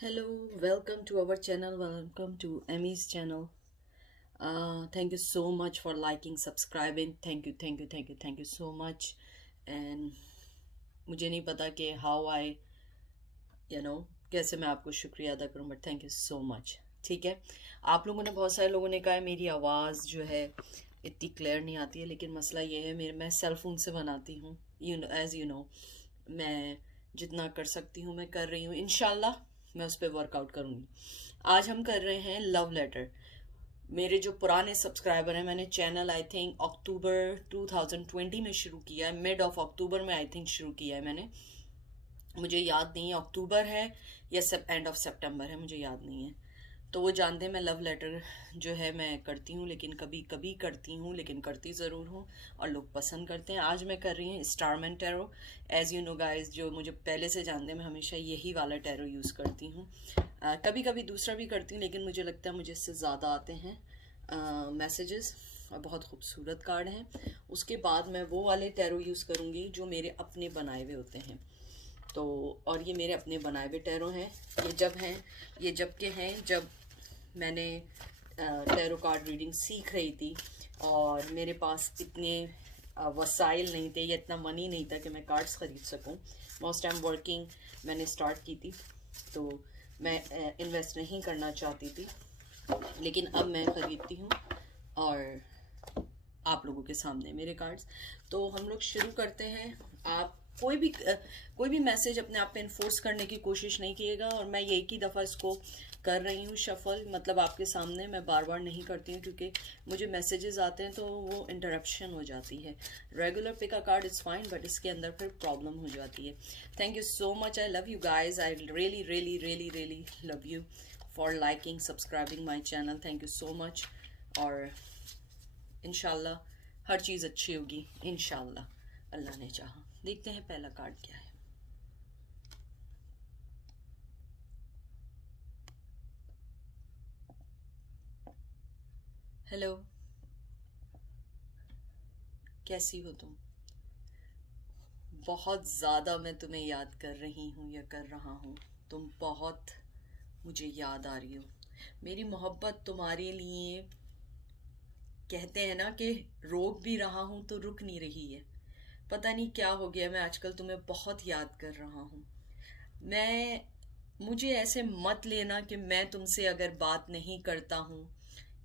Hello, welcome to our channel. Welcome to Emmy's channel. Thank you so much for liking, subscribing. Thank you so much. And मुझे नहीं पता कि how I कैसे मैं आपको शुक्रिया अदा करूं, but thank you so much. ठीक है, आप लोगों ने, बहुत सारे लोगों ने कहा है मेरी आवाज़ जो है इतनी क्लियर नहीं आती है, लेकिन मसला ये है मैं सेल फोन से बनाती हूँ। एज यू नो, मैं जितना कर सकती हूँ मैं कर रही हूँ। इंशाल्लाह मैं उस पर वर्कआउट करूँगी। आज हम कर रहे हैं लव लेटर। मेरे जो पुराने सब्सक्राइबर हैं, मैंने चैनल आई थिंक अक्टूबर 2020 में शुरू किया है, मिड ऑफ अक्टूबर में आई थिंक शुरू किया है मैंने। मुझे याद नहीं है अक्टूबर है या सब एंड ऑफ सितंबर है, मुझे याद नहीं है। तो वो जानते हैं मैं लव लेटर जो है मैं करती हूँ, लेकिन कभी कभी करती हूँ, लेकिन करती ज़रूर हूँ और लोग पसंद करते हैं। आज मैं कर रही हूँ Starman tarot. As you know guys, जो मुझे पहले से जानते हैं, मैं हमेशा यही वाला टैरो यूज़ करती हूँ। कभी कभी दूसरा भी करती हूँ, लेकिन मुझे लगता है मुझे इससे ज़्यादा आते हैं मैसेजेस और बहुत खूबसूरत कार्ड हैं। उसके बाद मैं वो वाले टैरो यूज़ करूँगी जो मेरे अपने बनाए हुए होते हैं। तो और ये मेरे अपने बनाए हुए टैरो हैं। ये जब के हैं जब मैंने टैरो कार्ड रीडिंग सीख रही थी और मेरे पास इतने वसाइल नहीं थे या इतना मनी नहीं था कि मैं कार्ड्स ख़रीद सकूं। मोस्ट टाइम वर्किंग मैंने स्टार्ट की थी, तो मैं इन्वेस्ट नहीं करना चाहती थी, लेकिन अब मैं ख़रीदती हूँ और आप लोगों के सामने मेरे कार्ड्स। तो हम लोग शुरू करते हैं। आप कोई भी मैसेज अपने आप पे इन्फोर्स करने की कोशिश नहीं कीजिएगा, और मैं ये एक ही दफ़ा इसको कर रही हूँ शफल, मतलब आपके सामने। मैं बार बार नहीं करती हूँ क्योंकि मुझे मैसेजेस आते हैं तो वो इंटरप्शन हो जाती है। Regular pick a card is fine, but इसके अंदर फिर प्रॉब्लम हो जाती है। Thank you so much, I love you guys, I really really really really love you for liking, subscribing my channel. Thank you so much. और इंशाल्लाह हर चीज़ अच्छी होगी, इंशाल्लाह, अल्लाह ने चाहा। देखते हैं पहला कार्ड क्या है। हेलो, कैसी हो तुम? बहुत ज़्यादा मैं तुम्हें याद कर रही हूँ या कर रहा हूँ। तुम बहुत मुझे याद आ रही हो। मेरी मोहब्बत तुम्हारे लिए, कहते हैं ना कि रोक भी रहा हूँ तो रुक नहीं रही है। पता नहीं क्या हो गया, मैं आजकल तुम्हें बहुत याद कर रहा हूँ। मैं मुझे ऐसे मत लेना कि मैं तुमसे अगर बात नहीं करता हूँ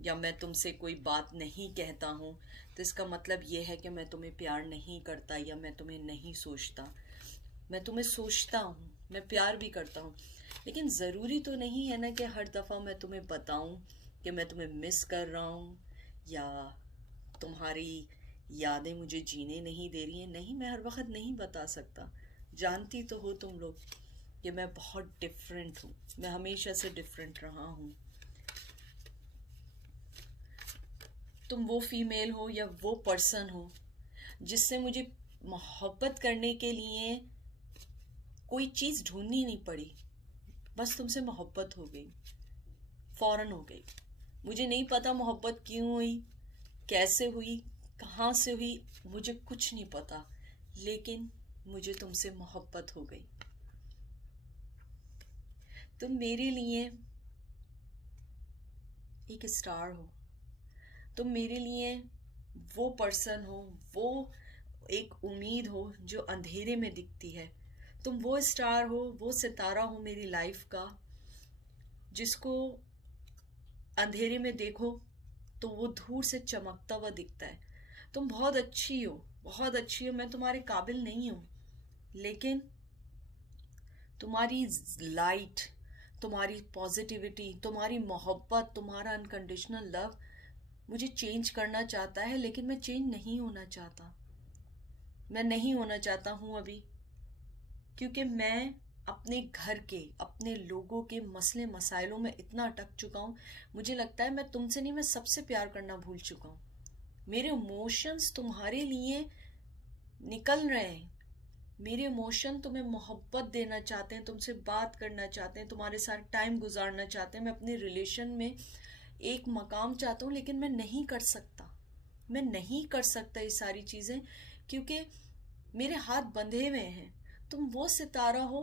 या मैं तुमसे कोई बात नहीं कहता हूँ तो इसका मतलब ये है कि मैं तुम्हें प्यार नहीं करता या मैं तुम्हें नहीं सोचता। मैं तुम्हें सोचता हूँ, मैं प्यार भी करता हूँ, लेकिन ज़रूरी तो नहीं है ना कि हर दफ़ा मैं तुम्हें बताऊँ कि मैं तुम्हें मिस कर रहा हूँ या तुम्हारी यादें मुझे जीने नहीं दे रही हैं। नहीं, मैं हर वक्त नहीं बता सकता। जानती तो हो तुम लोग कि मैं बहुत डिफरेंट हूँ, मैं हमेशा से डिफरेंट रहा हूँ। तुम वो फीमेल हो या वो पर्सन हो जिससे मुझे मोहब्बत करने के लिए कोई चीज़ ढूंढनी नहीं पड़ी, बस तुमसे मोहब्बत हो गई, फौरन हो गई। मुझे नहीं पता मोहब्बत क्यों हुई, कैसे हुई, कहाँ से हुई, मुझे कुछ नहीं पता, लेकिन मुझे तुमसे मोहब्बत हो गई। तुम मेरे लिए एक स्टार हो, तुम मेरे लिए वो पर्सन हो, वो एक उम्मीद हो जो अंधेरे में दिखती है। तुम वो स्टार हो, वो सितारा हो मेरी लाइफ का, जिसको अंधेरे में देखो तो वो दूर से चमकता हुआ दिखता है। तुम बहुत अच्छी हो, बहुत अच्छी हो, मैं तुम्हारे काबिल नहीं हूँ, लेकिन तुम्हारी लाइट, तुम्हारी पॉजिटिविटी, तुम्हारी मोहब्बत, तुम्हारा अनकंडीशनल लव मुझे चेंज करना चाहता है, लेकिन मैं चेंज नहीं होना चाहता। मैं नहीं होना चाहता हूँ अभी, क्योंकि मैं अपने घर के, अपने लोगों के मसले मसाइलों में इतना अटक चुका हूँ। मुझे लगता है मैं तुमसे नहीं, मैं सबसे प्यार करना भूल चुका हूँ। मेरे इमोशंस तुम्हारे लिए निकल रहे हैं। मेरे इमोशन तुम्हें मोहब्बत देना चाहते हैं, तुमसे बात करना चाहते हैं, तुम्हारे साथ टाइम गुजारना चाहते हैं। मैं अपने रिलेशन में एक मकाम चाहता हूँ, लेकिन मैं नहीं कर सकता। मैं नहीं कर सकता ये सारी चीज़ें, क्योंकि मेरे हाथ बंधे हुए हैं। तुम वो सितारा हो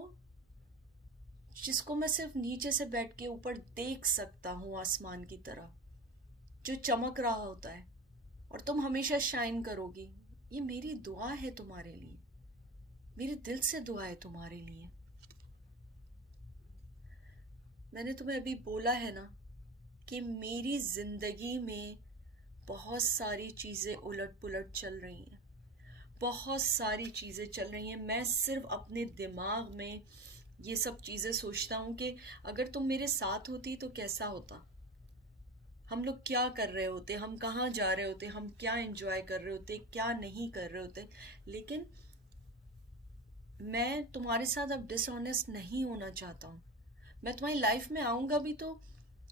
जिसको मैं सिर्फ नीचे से बैठ के ऊपर देख सकता हूँ आसमान की तरह, जो चमक रहा होता है, और तुम हमेशा शाइन करोगी। ये मेरी दुआ है तुम्हारे लिए, मेरे दिल से दुआ है तुम्हारे लिए। मैंने तुम्हें अभी बोला है ना कि मेरी जिंदगी में बहुत सारी चीजें उलट पुलट चल रही हैं, बहुत सारी चीजें चल रही हैं। मैं सिर्फ अपने दिमाग में ये सब चीजें सोचता हूँ कि अगर तुम मेरे साथ होती तो कैसा होता, हम लोग क्या कर रहे होते, हम कहाँ जा रहे होते, हम क्या एंजॉय कर रहे होते, क्या नहीं कर रहे होते। लेकिन मैं तुम्हारे साथ अब डिसऑनेस्ट नहीं होना चाहता हूँ। मैं तुम्हारी लाइफ में आऊंगा भी तो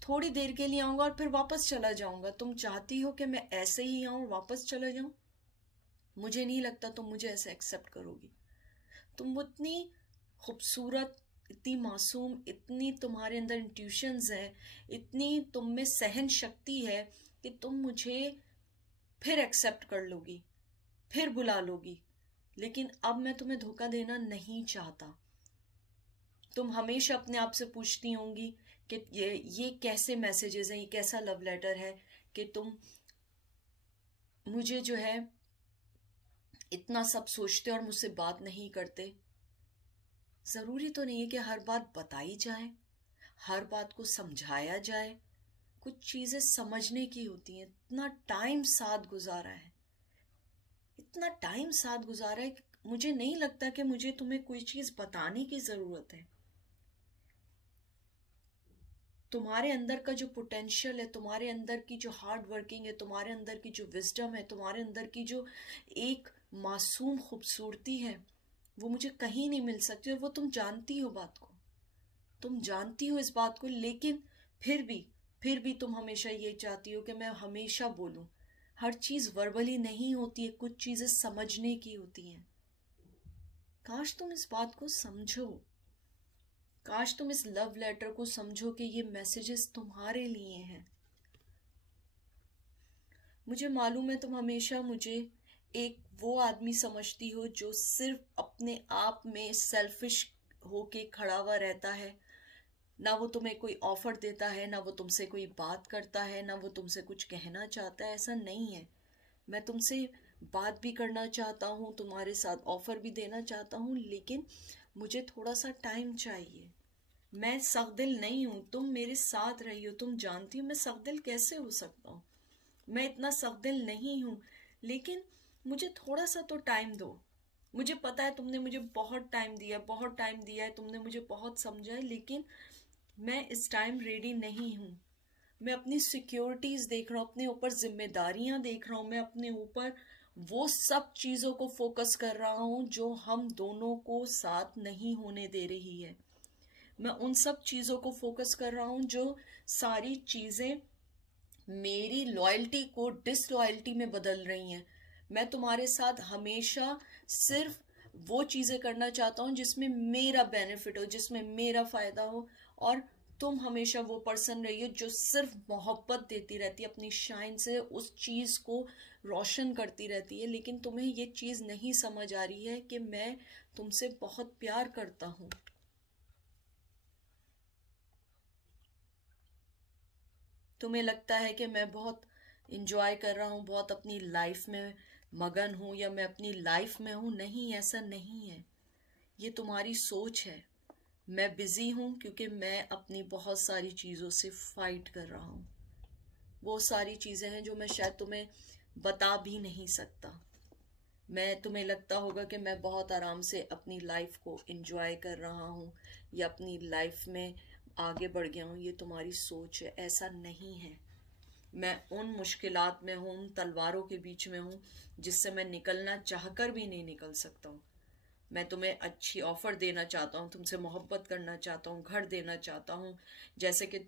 थोड़ी देर के लिए आऊंगा और फिर वापस चला जाऊंगा। तुम चाहती हो कि मैं ऐसे ही आऊं वापस चला जाऊं? मुझे नहीं लगता तुम मुझे ऐसे एक्सेप्ट करोगी। तुम इतनी खूबसूरत, इतनी मासूम, इतनी तुम्हारे अंदर इंट्यूशंस है, इतनी तुम में सहन शक्ति है कि तुम मुझे फिर एक्सेप्ट कर लोगी, फिर बुला लोगी। लेकिन अब मैं तुम्हें धोखा देना नहीं चाहता। तुम हमेशा अपने आप से पूछती होंगी कि ये कैसे मैसेजेस हैं, ये कैसा लव लेटर है कि तुम मुझे जो है इतना सब सोचते और मुझसे बात नहीं करते। जरूरी तो नहीं है कि हर बात बताई जाए, हर बात को समझाया जाए। कुछ चीजें समझने की होती हैं। इतना टाइम साथ गुजारा है, इतना टाइम साथ गुजारा है कि मुझे नहीं लगता कि मुझे तुम्हें कोई चीज बताने की जरूरत है। तुम्हारे अंदर का जो पोटेंशियल है, तुम्हारे अंदर की जो हार्ड वर्किंग है, तुम्हारे अंदर की जो विजडम है, तुम्हारे अंदर की जो एक मासूम खूबसूरती है, वो मुझे कहीं नहीं मिल सकती। और वो तुम जानती हो बात को, तुम जानती हो इस बात को। लेकिन फिर भी तुम हमेशा ये चाहती हो कि मैं हमेशा बोलूं। हर चीज वर्बली नहीं होती है, कुछ चीजें समझने की होती हैं। काश तुम इस बात को समझो, काश तुम इस लव लेटर को समझो कि ये मैसेजेस तुम्हारे लिए हैं। मुझे मालूम है तुम हमेशा मुझे एक वो आदमी समझती हो जो सिर्फ अपने आप में सेल्फिश होके खड़ा हुआ रहता है। ना वो तुम्हें कोई ऑफर देता है, ना वो तुमसे कोई बात करता है, ना वो तुमसे कुछ कहना चाहता है। ऐसा नहीं है। मैं तुमसे बात भी करना चाहता हूँ, तुम्हारे साथ ऑफर भी देना चाहता हूँ, लेकिन मुझे थोड़ा सा टाइम चाहिए। मैं सख्त-दिल नहीं हूँ। तुम मेरे साथ रही हो, तुम जानती हो मैं सख्त-दिल कैसे हो सकता हूँ। मैं इतना सख्त-दिल नहीं हूँ। लेकिन मुझे थोड़ा सा तो टाइम दो। मुझे पता है तुमने मुझे बहुत टाइम दिया, बहुत टाइम दिया है, तुमने मुझे बहुत समझा है, लेकिन मैं इस टाइम रेडी नहीं हूँ। मैं अपनी सिक्योरिटीज देख रहा हूँ, अपने ऊपर जिम्मेदारियां देख रहा हूँ, मैं अपने ऊपर वो सब चीजों को फोकस कर रहा हूँ जो हम दोनों को साथ नहीं होने दे रही है। मैं उन सब चीजों को फोकस कर रहा हूँ जो सारी चीजें मेरी लॉयल्टी को डिसलॉयल्टी में बदल रही हैं। मैं तुम्हारे साथ हमेशा सिर्फ वो चीजें करना चाहता हूँ जिसमें मेरा बेनिफिट हो, जिसमें मेरा फायदा हो। और तुम हमेशा वो पर्सन रही हो जो सिर्फ मोहब्बत देती रहती है, अपनी शाइन से उस चीज को रोशन करती रहती है। लेकिन तुम्हें ये चीज नहीं समझ आ रही है कि मैं तुमसे बहुत प्यार करता हूँ। तुम्हें लगता है कि मैं बहुत इंजॉय कर रहा हूँ, बहुत अपनी लाइफ में मगन हूँ, या मैं अपनी लाइफ में हूँ। नहीं, ऐसा नहीं है। ये तुम्हारी सोच है। मैं बिजी हूँ क्योंकि मैं अपनी बहुत सारी चीज़ों से फाइट कर रहा हूँ। वो सारी चीज़ें हैं जो मैं शायद तुम्हें बता भी नहीं सकता। मैं तुम्हें लगता होगा कि मैं बहुत आराम से अपनी लाइफ को एंजॉय कर रहा हूँ या अपनी लाइफ में आगे बढ़ गया हूँ। ये तुम्हारी सोच है, ऐसा नहीं है। मैं उन मुश्किलात में हूँ, उन तलवारों के बीच में हूँ जिससे मैं निकलना चाहकर भी नहीं निकल सकता हूँ। मैं तुम्हें अच्छी ऑफर देना चाहता हूँ, तुमसे मोहब्बत करना चाहता हूँ, घर देना चाहता हूँ। जैसे कि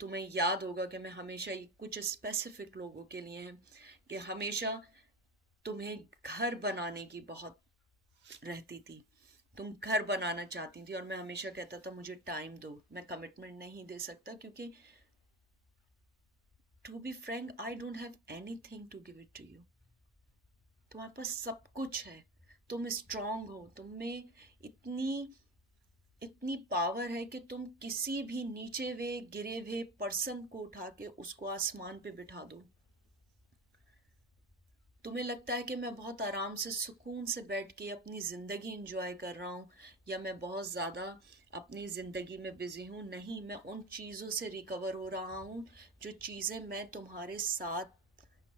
तुम्हें याद होगा कि मैं हमेशा ये कुछ स्पेसिफिक लोगों के लिए है कि हमेशा तुम्हें घर बनाने की बहुत रहती थी। तुम घर बनाना चाहती थी और मैं हमेशा कहता था मुझे टाइम दो, मैं कमिटमेंट नहीं दे सकता क्योंकि to be frank I don't have anything to give it to you. तुम्हारे पास सब कुछ है, तुम स्ट्रांग हो, तुम में इतनी इतनी पावर है कि तुम किसी भी नीचे हुए गिरे हुए पर्सन को उठा के उसको आसमान पे बिठा दो। तुम्हें लगता है कि मैं बहुत आराम से सुकून से बैठ के अपनी ज़िंदगी एंजॉय कर रहा हूँ, या मैं बहुत ज़्यादा अपनी ज़िंदगी में बिजी हूँ। नहीं, मैं उन चीज़ों से रिकवर हो रहा हूँ जो चीज़ें मैं तुम्हारे साथ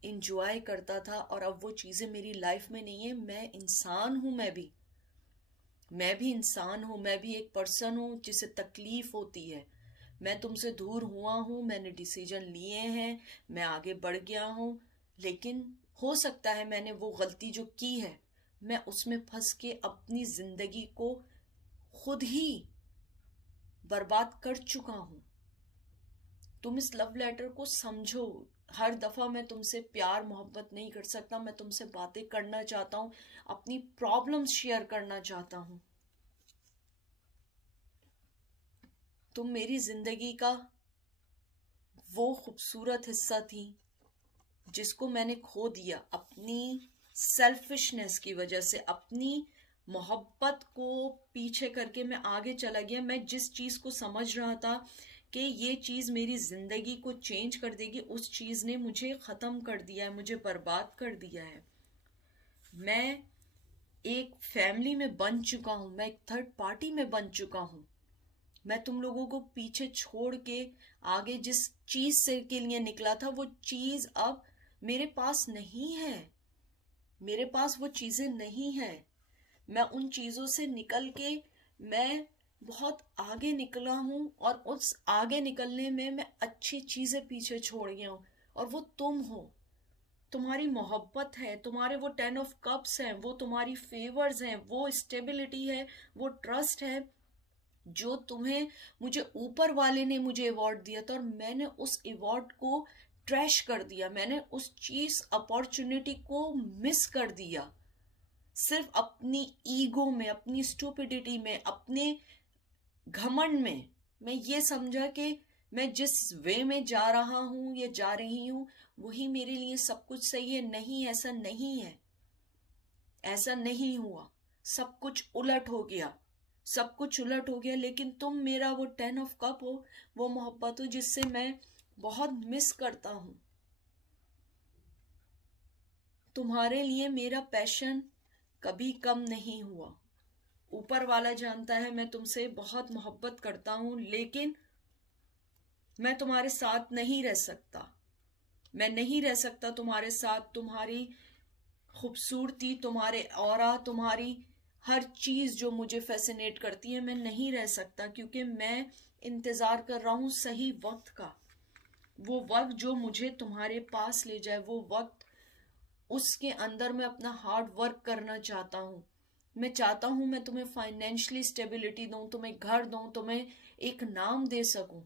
एंजॉय करता था, और अब वो चीज़ें मेरी लाइफ में नहीं है। मैं इंसान हूँ, मैं भी इंसान हूँ, मैं भी एक पर्सन हूँ जिसे तकलीफ होती है। मैं तुमसे दूर हुआ हूँ, मैंने डिसीजन लिए हैं, मैं आगे बढ़ गया हूँ, लेकिन हो सकता है मैंने वो गलती जो की है, मैं उसमें फंस के अपनी जिंदगी को खुद ही बर्बाद कर चुका हूँ। तुम इस लव लेटर को समझो। हर दफा मैं तुमसे प्यार मोहब्बत नहीं कर सकता, मैं तुमसे बातें करना चाहता हूँ, अपनी प्रॉब्लम्स शेयर करना चाहता हूँ। तुम मेरी जिंदगी का वो खूबसूरत हिस्सा थी जिसको मैंने खो दिया अपनी सेल्फिशनेस की वजह से। अपनी मोहब्बत को पीछे करके मैं आगे चला गया। मैं जिस चीज को समझ रहा था कि ये चीज मेरी जिंदगी को चेंज कर देगी, उस चीज ने मुझे खत्म कर दिया है, मुझे बर्बाद कर दिया है। मैं एक फैमिली में बन चुका हूं, मैं एक थर्ड पार्टी में बन चुका हूं। मैं तुम लोगों को पीछे छोड़ के आगे जिस चीज से के लिए निकला था, वो चीज अब मेरे पास नहीं है। मेरे पास वो चीजें नहीं है। मैं उन चीजों से निकल के मैं बहुत आगे निकला हूं, और उस आगे निकलने में मैं अच्छी चीजें पीछे छोड़ गया हूं, और वो तुम हो। तुम्हारी मोहब्बत है, तुम्हारे वो 10 ऑफ कप्स हैं, वो तुम्हारी फेवर्स हैं, वो स्टेबिलिटी है, वो ट्रस्ट है जो तुम्हें, मुझे ऊपर वाले ने मुझे अवार्ड दिया था, और मैंने उस अवार्ड को ट्रैश कर दिया। मैंने उस चीज अपॉर्चुनिटी को मिस कर दिया, सिर्फ अपनी ईगो में, अपनी स्टूपिडिटी में, अपने घमंड में। मैं ये समझा कि मैं जिस वे में जा रहा हूं या जा रही हूं वही मेरे लिए सब कुछ सही है। नहीं, ऐसा नहीं है, ऐसा नहीं हुआ। सब कुछ उलट हो गया, सब कुछ उलट हो गया। लेकिन तुम मेरा वो 10 ऑफ कप हो, वो मोहब्बत हो जिससे मैं बहुत मिस करता हूं। तुम्हारे लिए मेरा पैशन कभी कम नहीं हुआ। ऊपर वाला जानता है मैं तुमसे बहुत मोहब्बत करता हूं, लेकिन मैं तुम्हारे साथ नहीं रह सकता। मैं नहीं रह सकता तुम्हारे साथ। तुम्हारी खूबसूरती, तुम्हारे ऑरा, तुम्हारी हर चीज जो मुझे फैसिनेट करती है, मैं नहीं रह सकता, क्योंकि मैं इंतजार कर रहा हूं सही वक्त का। वो वक्त जो मुझे तुम्हारे पास ले जाए, वो वक्त, उसके अंदर मैं अपना हार्ड वर्क करना चाहता हूँ। मैं चाहता हूँ मैं तुम्हें फाइनेंशियली स्टेबिलिटी दूं, तुम्हें घर दूं, तुम्हें एक नाम दे सकूं।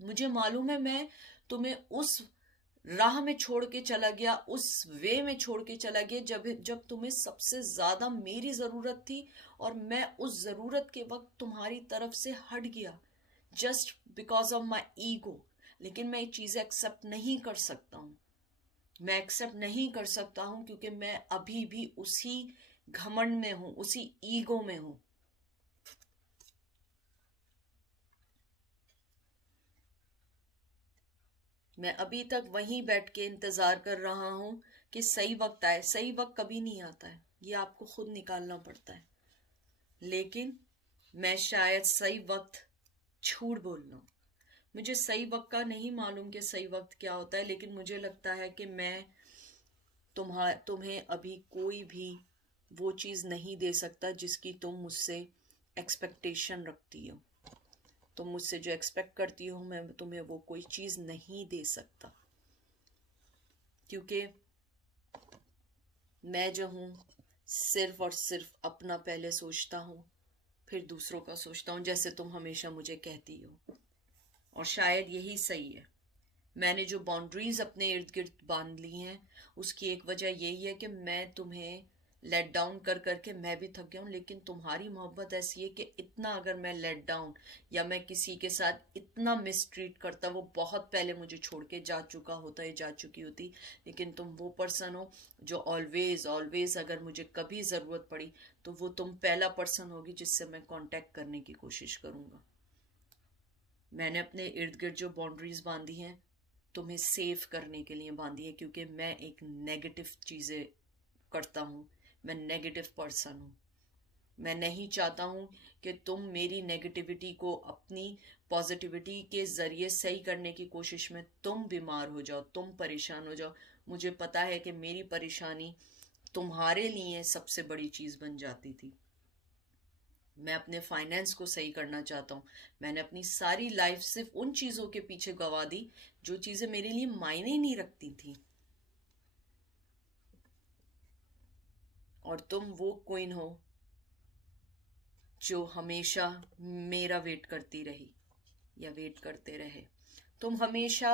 मुझे मालूम है मैं तुम्हें उस राह में छोड़ के चला गया, उस वे में छोड़ के चला गया जब जब तुम्हें सबसे ज्यादा मेरी जरूरत थी, और मैं उस जरूरत के वक्त तुम्हारी तरफ से हट गया just because of my ego. लेकिन मैं ये चीजें एक्सेप्ट नहीं कर सकता हूँ। मैं एक्सेप्ट नहीं कर सकता हूं, क्योंकि मैं अभी भी उसी घमंड में हूं, उसी ईगो में हूं। मैं अभी तक वहीं बैठ के इंतजार कर रहा हूं कि सही वक्त आए। सही वक्त कभी नहीं आता है, ये आपको खुद निकालना पड़ता है। लेकिन मैं शायद सही वक्त झूठ बोल रहा हूं। मुझे सही वक्त का नहीं मालूम कि सही वक्त क्या होता है, लेकिन मुझे लगता है कि मैं तुम्हें अभी कोई भी वो चीज नहीं दे सकता जिसकी तुम मुझसे एक्सपेक्टेशन रखती हो। तुम मुझसे जो एक्सपेक्ट करती हो, मैं तुम्हें वो कोई चीज नहीं दे सकता, क्योंकि मैं जो हूं सिर्फ और सिर्फ अपना पहले सोचता हूं, फिर दूसरों का सोचता हूं, जैसे तुम हमेशा मुझे कहती हो। और शायद यही सही है। मैंने जो बाउंड्रीज अपने इर्द गिर्द बांध ली हैं, उसकी एक वजह यही है कि मैं तुम्हें लेट डाउन कर करके मैं भी थक गया हूँ, लेकिन तुम्हारी मोहब्बत ऐसी है कि इतना अगर मैं लेट डाउन या मैं किसी के साथ इतना मिसट्रीट करता, वो बहुत पहले मुझे छोड़ के जा चुका होता है, जा चुकी होती, लेकिन तुम वो पर्सन हो जो ऑलवेज ऑलवेज अगर मुझे कभी ज़रूरत पड़ी तो वो तुम पहला पर्सन होगी जिससे मैं कांटेक्ट करने की कोशिश करूँगा। मैंने अपने इर्द गिर्द जो बाउंड्रीज बांधी हैं तुम्हें सेव करने के लिए बांधी है, क्योंकि मैं एक नेगेटिव चीज़ें करता हूँ, मैं नेगेटिव पर्सन हूँ। मैं नहीं चाहता हूँ कि तुम मेरी नेगेटिविटी को अपनी पॉजिटिविटी के ज़रिए सही करने की कोशिश में तुम बीमार हो जाओ, तुम परेशान हो जाओ। मुझे पता है कि मेरी परेशानी तुम्हारे लिए सबसे बड़ी चीज़ बन जाती थी। मैं अपने फाइनेंस को सही करना चाहता हूँ। मैंने अपनी सारी लाइफ सिर्फ उन चीज़ों के पीछे गवा दी जो चीज़ें मेरे लिए मायने ही नहीं रखती थी। और तुम वो क्वीन हो जो हमेशा मेरा वेट करती रही या वेट करते रहे। तुम हमेशा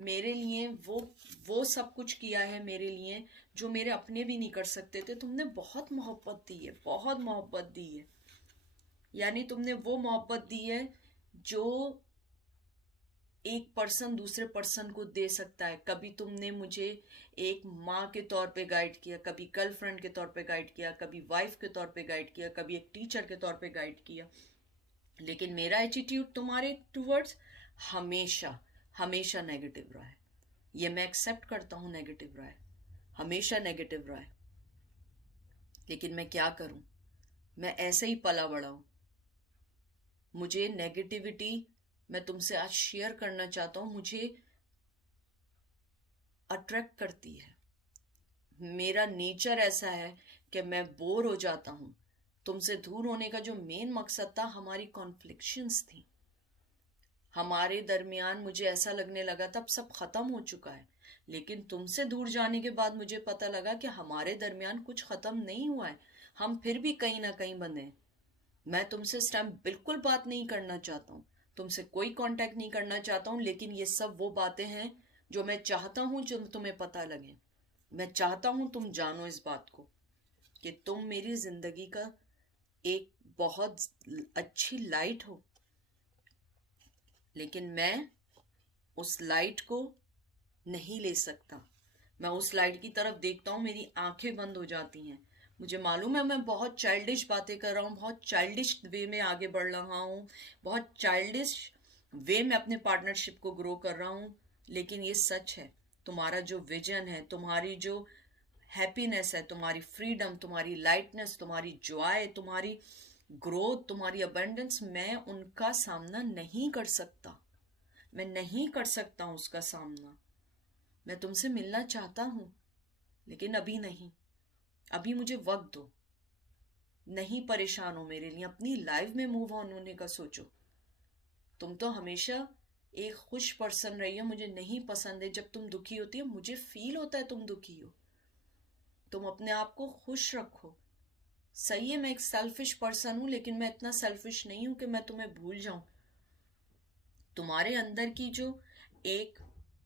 मेरे लिए वो सब कुछ किया है मेरे लिए जो मेरे अपने भी नहीं कर सकते थे। तुमने बहुत मोहब्बत दी है, बहुत मोहब्बत दी है। यानी तुमने वो मोहब्बत दी है जो एक पर्सन दूसरे पर्सन को दे सकता है। कभी तुमने मुझे एक माँ के तौर पे गाइड किया, कभी गर्लफ्रेंड के तौर पे गाइड किया, कभी वाइफ के तौर पे गाइड किया, कभी एक टीचर के तौर पे गाइड किया, लेकिन मेरा एटीट्यूड तुम्हारे टूवर्ड्स हमेशा हमेशा नेगेटिव रहा है। ये मैं एक्सेप्ट करता हूँ, नेगेटिव रहा है, हमेशा नेगेटिव रहा है। लेकिन मैं क्या करूं, मैं ऐसे ही पला बड़ा हूं। मुझे नेगेटिविटी मैं तुमसे आज शेयर करना चाहता हूं, मुझे अट्रैक्ट करती है। मेरा नेचर ऐसा है कि मैं बोर हो जाता हूं। तुमसे दूर होने का जो मेन मकसद था, हमारी कॉन्फ्लिक्शंस थी हमारे दरमियान। मुझे ऐसा लगने लगा तब सब खत्म हो चुका है, लेकिन तुमसे दूर जाने के बाद मुझे पता लगा कि हमारे दरमियान कुछ खत्म नहीं हुआ है, हम फिर भी कहीं ना कहीं बंधे हैं। मैं तुमसे इस टाइम बिल्कुल बात नहीं करना चाहता हूँ, तुमसे कोई कांटेक्ट नहीं करना चाहता हूँ, लेकिन ये सब वो बातें हैं जो मैं चाहता हूँ जो तुम्हें पता लगे। मैं चाहता हूँ तुम जानो इस बात को कि तुम मेरी जिंदगी का एक बहुत अच्छी लाइट हो, लेकिन मैं उस लाइट को नहीं ले सकता। मैं उस लाइट की तरफ देखता हूँ, मेरी आंखें बंद हो जाती हैं। मुझे मालूम है मैं बहुत चाइल्डिश बातें कर रहा हूँ, बहुत चाइल्डिश वे में आगे बढ़ रहा हूँ, बहुत चाइल्डिश वे में अपने पार्टनरशिप को ग्रो कर रहा हूँ, लेकिन ये सच है। तुम्हारा जो विजन है, तुम्हारी जो हैप्पीनेस है, तुम्हारी फ्रीडम, तुम्हारी लाइटनेस, तुम्हारी जॉय, तुम्हारी ग्रोथ, तुम्हारी अबंडेंस, मैं उनका सामना नहीं कर सकता। मैं नहीं कर सकता हूँ उसका सामना। मैं तुमसे मिलना चाहता हूँ, लेकिन अभी नहीं। अभी मुझे वक्त दो। नहीं परेशान हो मेरे लिए, अपनी लाइफ में मूव ऑन होने का सोचो। तुम तो हमेशा एक खुश पर्सन रही हो, मुझे नहीं पसंद है जब तुम दुखी होती हो। मुझे फील होता है तुम दुखी हो। तुम अपने आप को खुश रखो। सही है, मैं एक सेल्फिश पर्सन हूं, लेकिन मैं इतना सेल्फिश नहीं हूं कि मैं तुम्हें भूल जाऊं। तुम्हारे अंदर की जो एक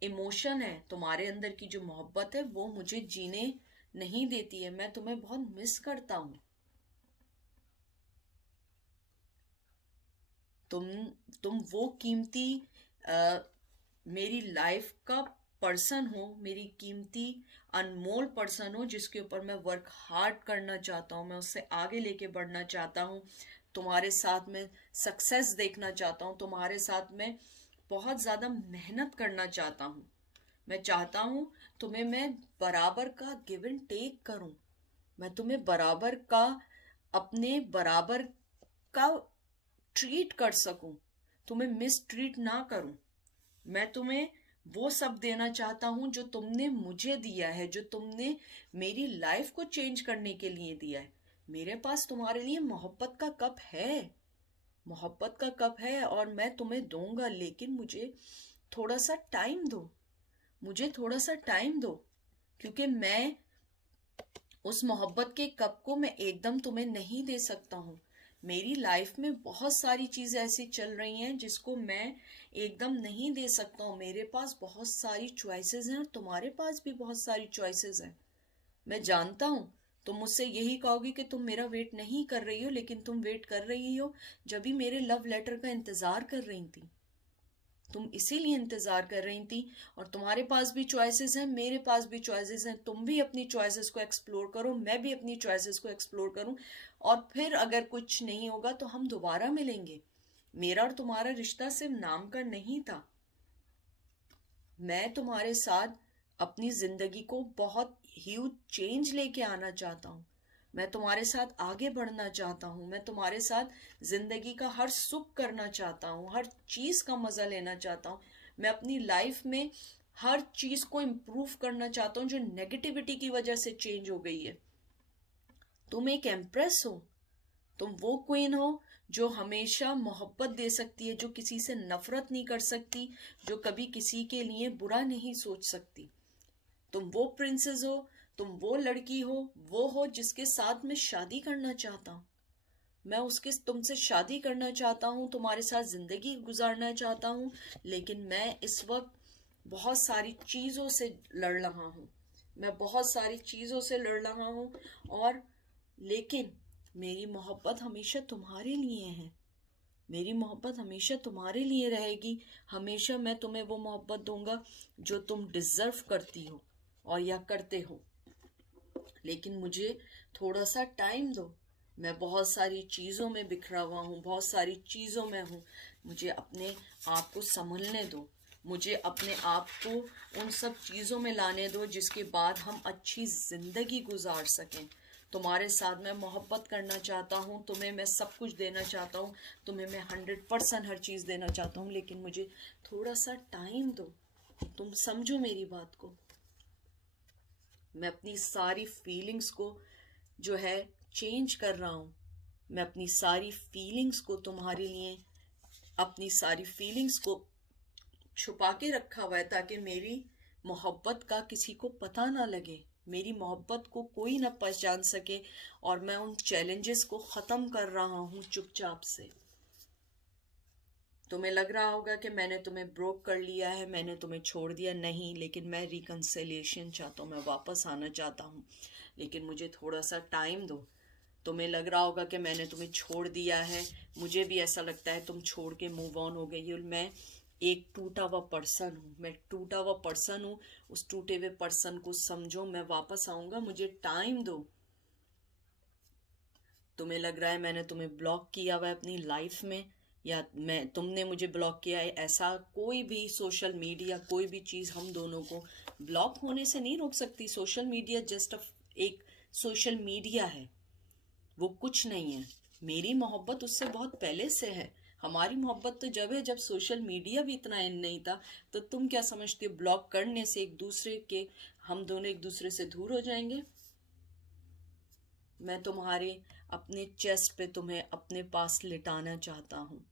इमोशन है, तुम्हारे अंदर की जो मोहब्बत है, वो मुझे जीने नहीं देती है। मैं तुम्हें बहुत मिस करता हूं। तुम तुम वो कीमती मेरी लाइफ का पर्सन हो, मेरी कीमती अनमोल पर्सन हो, जिसके ऊपर मैं वर्क हार्ड करना चाहता हूँ, मैं उससे आगे लेके बढ़ना चाहता हूँ, तुम्हारे साथ में सक्सेस देखना चाहता हूँ, तुम्हारे साथ में बहुत ज़्यादा मेहनत करना चाहता हूँ। मैं चाहता हूँ तुम्हें मैं बराबर का गिव एंड टेक करूँ। मैं तुम्हें बराबर का, अपने बराबर का ट्रीट कर सकूं, तुम्हें मिस ट्रीट ना करूं। मैं तुम्हें वो सब देना चाहता हूं जो तुमने मुझे दिया है, जो तुमने मेरी लाइफ को चेंज करने के लिए दिया है। मेरे पास तुम्हारे लिए मोहब्बत का कप है, मोहब्बत का कप है, और मैं तुम्हें दूंगा, लेकिन मुझे थोड़ा सा टाइम दो। मुझे थोड़ा सा टाइम दो, क्योंकि मैं उस मोहब्बत के कप को मैं एकदम तुम्हें नहीं दे सकता हूँ। मेरी लाइफ में बहुत सारी चीज़ें ऐसी चल रही हैं जिसको मैं एकदम नहीं दे सकता हूँ। मेरे पास बहुत सारी चॉइसेस हैं और तुम्हारे पास भी बहुत सारी चॉइसेस हैं। मैं जानता हूँ तुम मुझसे यही कहोगी कि तुम मेरा वेट नहीं कर रही हो, लेकिन तुम वेट कर रही हो जब भी मेरे लव लेटर का इंतजार कर रही थी। तुम इसीलिए इंतजार कर रही थी। और तुम्हारे पास भी चॉइसेस हैं, मेरे पास भी चॉइसेस हैं। तुम भी अपनी चॉइसेस को एक्सप्लोर करो, मैं भी अपनी चॉइसेस को एक्सप्लोर करूं। और फिर अगर कुछ नहीं होगा तो हम दोबारा मिलेंगे। मेरा और तुम्हारा रिश्ता सिर्फ नाम का नहीं था। मैं तुम्हारे साथ अपनी जिंदगी को बहुत ह्यूज चेंज लेके आना चाहता हूँ। मैं तुम्हारे साथ आगे बढ़ना चाहता हूँ। मैं तुम्हारे साथ जिंदगी का हर सुख करना चाहता हूँ, हर चीज का मजा लेना चाहता हूँ। मैं अपनी लाइफ में हर चीज को इम्प्रूव करना चाहता हूँ जो नेगेटिविटी की वजह से चेंज हो गई है। तुम एक एम्प्रेस हो। तुम वो क्वीन हो जो हमेशा मोहब्बत दे सकती है, जो किसी से नफरत नहीं कर सकती, जो कभी किसी के लिए बुरा नहीं सोच सकती। तुम वो प्रिंसेस हो, तुम वो लड़की हो, वो हो जिसके साथ मैं शादी करना चाहता हूँ। मैं उसके तुमसे शादी करना चाहता हूँ, तुम्हारे साथ जिंदगी गुजारना चाहता हूँ। लेकिन मैं इस वक्त बहुत सारी चीजों से लड़ रहा हूँ। मैं बहुत सारी चीजों से लड़ रहा हूँ। और लेकिन मेरी मोहब्बत हमेशा तुम्हारे लिए है। मेरी मोहब्बत हमेशा तुम्हारे लिए रहेगी। हमेशा मैं तुम्हें वो मोहब्बत दूंगा जो तुम डिजर्व करती हो और या करते हो। लेकिन मुझे थोड़ा सा टाइम दो। मैं बहुत सारी चीज़ों में बिखरा हुआ हूँ, बहुत सारी चीज़ों में हूँ। मुझे अपने आप को संभलने दो। मुझे अपने आप को उन सब चीज़ों में लाने दो जिसके बाद हम अच्छी ज़िंदगी गुजार सकें। तुम्हारे साथ मैं मोहब्बत करना चाहता हूँ, तुम्हें मैं सब कुछ देना चाहता हूँ, तुम्हें मैं 100% हर चीज़ देना चाहता हूँ। लेकिन मुझे थोड़ा सा टाइम दो। तुम समझो मेरी बात को। मैं अपनी सारी फीलिंग्स को जो है चेंज कर रहा हूँ। मैं अपनी सारी फीलिंग्स को तुम्हारे लिए, अपनी सारी फीलिंग्स को छुपा के रखा हुआ है ताकि मेरी मोहब्बत का किसी को पता ना लगे, मेरी मोहब्बत को कोई ना पहचान सके। और मैं उन चैलेंजेस को ख़त्म कर रहा हूँ चुपचाप से। तुम्हें लग रहा होगा कि मैंने तुम्हें ब्रोक कर लिया है, मैंने तुम्हें छोड़ दिया। नहीं, लेकिन मैं रिकन्सिलिएशन चाहता हूँ, मैं वापस आना चाहता हूँ। लेकिन मुझे थोड़ा सा टाइम दो। तुम्हें लग रहा होगा कि मैंने तुम्हें छोड़ दिया है। मुझे भी ऐसा लगता है तुम छोड़ के मूव ऑन हो गई हो। मैं एक टूटा हुआ पर्सन हूँ, मैं टूटा हुआ पर्सन हूँ। उस टूटे हुए पर्सन को समझो। मैं वापस आऊँगा, मुझे टाइम दो। तुम्हें लग रहा है मैंने तुम्हें ब्लॉक किया हुआ है अपनी लाइफ में, या मैं तुमने मुझे ब्लॉक किया है। ऐसा कोई भी सोशल मीडिया, कोई भी चीज़ हम दोनों को ब्लॉक होने से नहीं रोक सकती। सोशल मीडिया जस्ट एक सोशल मीडिया है, वो कुछ नहीं है। मेरी मोहब्बत उससे बहुत पहले से है। हमारी मोहब्बत तो जब है जब सोशल मीडिया भी इतना इन नहीं था। तो तुम क्या समझते हो ब्लॉक करने से एक दूसरे के, हम दोनों एक दूसरे से दूर हो जाएंगे? मैं तुम्हारे अपने चेस्ट पे तुम्हें अपने पास लिटाना चाहता हूँ,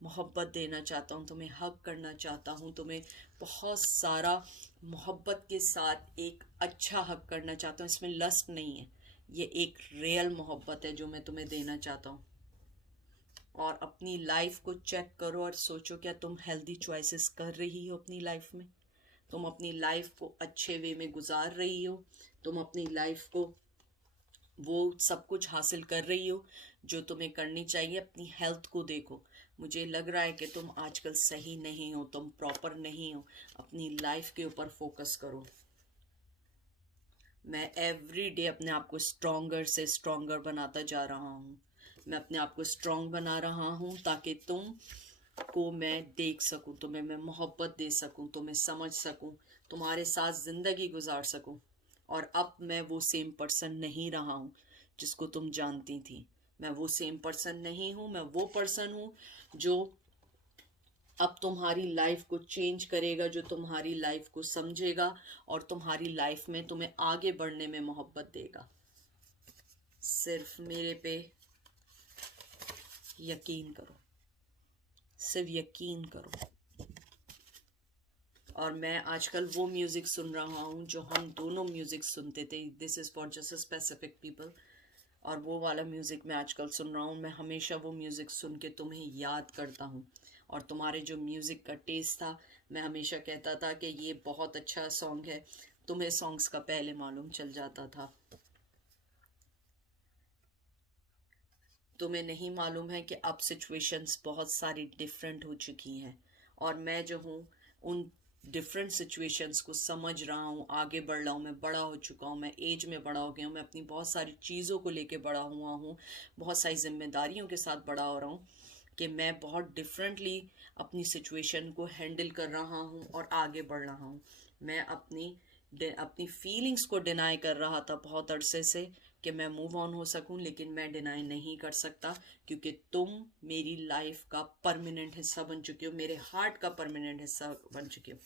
मोहब्बत देना चाहता हूँ, तुम्हें हग करना चाहता हूँ, तुम्हें बहुत सारा मोहब्बत के साथ एक अच्छा हग करना चाहता हूँ। इसमें लस्ट नहीं है, ये एक रियल मोहब्बत है जो मैं तुम्हें देना चाहता हूँ। और अपनी लाइफ को चेक करो और सोचो क्या तुम हेल्दी चॉइसेस कर रही हो अपनी लाइफ में? तुम अपनी लाइफ को अच्छे वे में गुजार रही हो? तुम अपनी लाइफ को वो सब कुछ हासिल कर रही हो जो तुम्हें करनी चाहिए? अपनी हेल्थ को देखो। मुझे लग रहा है कि तुम आजकल सही नहीं हो, तुम प्रॉपर नहीं हो। अपनी लाइफ के ऊपर फोकस करो। मैं एवरी डे अपने आप को स्ट्रोंगर से स्ट्रोंगर बनाता जा रहा हूँ। मैं अपने आप को स्ट्रोंग बना रहा हूँ ताकि तुम को मैं देख सकूं, तुम्हें मैं मोहब्बत दे सकूं, तुम्हें समझ सकूं, तुम्हारे साथ जिंदगी गुजार सकूं। और अब मैं वो सेम पर्सन नहीं रहा हूँ जिसको तुम जानती थी। मैं वो सेम पर्सन नहीं हूँ। मैं वो पर्सन हूँ जो अब तुम्हारी लाइफ को चेंज करेगा, जो तुम्हारी लाइफ को समझेगा और तुम्हारी लाइफ में तुम्हें आगे बढ़ने में मोहब्बत देगा। सिर्फ मेरे पे यकीन करो, सिर्फ यकीन करो। और मैं आजकल वो म्यूज़िक सुन रहा हूँ जो हम दोनों म्यूज़िक सुनते थे, this is for just specific people. और वो वाला म्यूज़िक मैं आजकल सुन रहा हूँ। मैं हमेशा वो म्यूज़िक सुन के तुम्हें याद करता हूँ। और तुम्हारे जो म्यूज़िक का टेस्ट था, मैं हमेशा कहता था कि ये बहुत अच्छा सॉन्ग है। तुम्हें सॉन्ग्स का पहले मालूम चल जाता था। तुम्हें नहीं मालूम है कि अब सिचुएशंस बहुत सारी डिफरेंट हो चुकी हैं, और मैं जो हूँ उन डिफरेंट सिचुएशंस को समझ रहा हूँ, आगे बढ़ रहा हूँ, मैं बड़ा हो चुका हूँ, मैं एज में बड़ा हो गया हूँ, मैं अपनी बहुत सारी चीज़ों को लेके बड़ा हुआ हूँ, बहुत सारी जिम्मेदारियों के साथ बड़ा हो रहा हूँ, कि मैं बहुत डिफरेंटली अपनी सिचुएशन को हैंडल कर रहा हूँ और आगे बढ़ रहा हूँ। मैं अपनी फीलिंग्स को डिनाई कर रहा था बहुत अरसे से कि मैं मूव ऑन हो सकूं, लेकिन मैं डिनाई नहीं कर सकता, क्योंकि तुम मेरी लाइफ का परमानेंट हिस्सा बन चुके हो, मेरे हार्ट का परमानेंट हिस्सा बन चुके हो।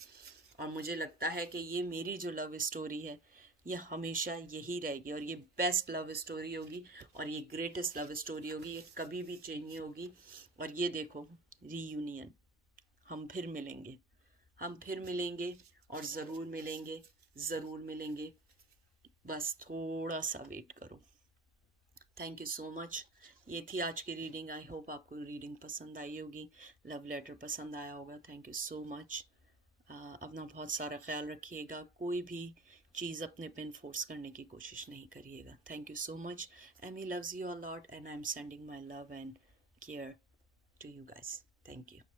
और मुझे लगता है कि ये मेरी जो लव स्टोरी है ये हमेशा यही रहेगी, और ये बेस्ट लव स्टोरी होगी, और ये ग्रेटेस्ट लव स्टोरी होगी, ये कभी भी चेंज नहीं होगी। और ये देखो, रीयूनियन, हम फिर मिलेंगे, हम फिर मिलेंगे, और ज़रूर मिलेंगे, ज़रूर मिलेंगे, बस थोड़ा सा वेट करो। Thank you so much. ये थी आज की रीडिंग। आई होप आपको रीडिंग पसंद आई होगी, लव लेटर पसंद आया होगा। Thank you so much. अपना बहुत सारा ख्याल रखिएगा, कोई भी चीज़ अपने पे फोर्स करने की कोशिश नहीं करिएगा। Thank you so much. Amy loves you a lot, and I am sending my love and care to you guys. Thank you.